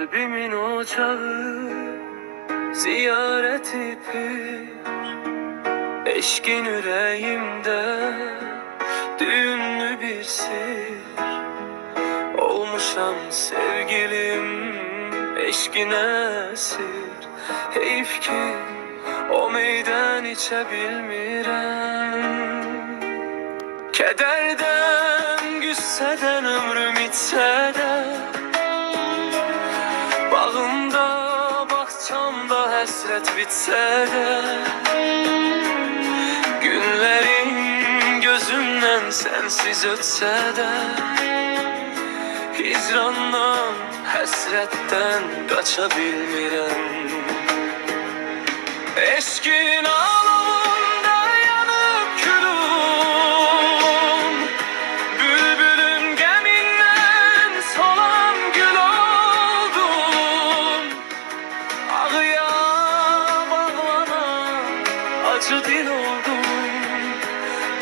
Kalbimin ocağı ziyareti pir, eşkin yüreğimde düğünlü bir sır. Olmuşam sevgilim eşkin esir. Heyif ki o meydan içe bilmirəm. Kederden, güsseden ömrüm itse de, bağımda, bahçamda həsrət bitse de, günlerin gözümden sensiz ötse de, hicrandan, həsrətdən qaça bilmirəm. Eşkin alovunda yanıp külüm, bülbülün geminden solan gül oldum. Ağıya bağlanan acı dil oldum,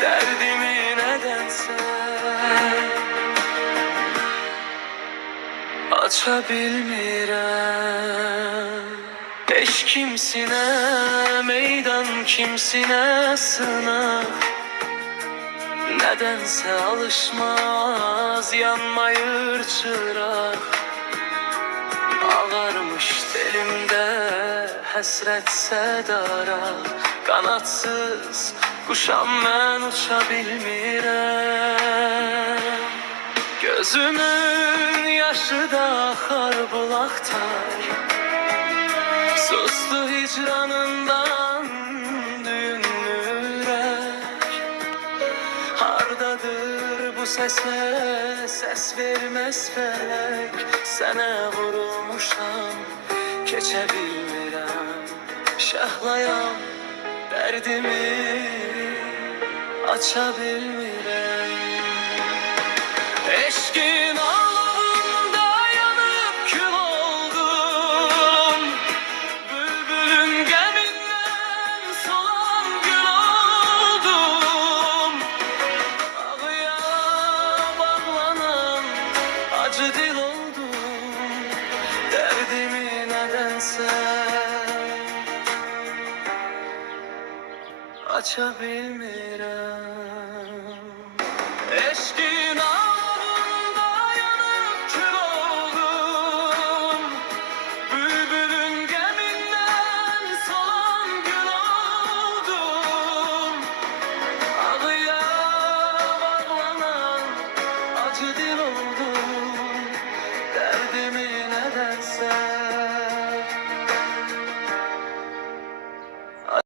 derdimi nedense aça bilmirəm. Eş kimsine meydan, kimsine sığınak, nedense alışmaz yanmayır çırak. Ağarmış dilimde həsrətsə dara, qanatsız quşam mən uça bilmirəm. Gözümün yaşı da axar bulaqlar, sustu hicranından düğünlü ürək. Hardadır bu sese ses vermez felek, sənə vurulmuşam keçə bilmirəm. Şahlayam dərdimi aça bilmirəm. Eşkin alovunda yanıp kül oldum, bülbülün geminden solan gül oldum. Ağıya bağlanan acı dil oldum, derdimi nedense aça bilmirəm. Eşkin alovunda yanıp kül oldum, bülbülün geminden solan gül oldum. Ağıya bağlanan acı dil oldum,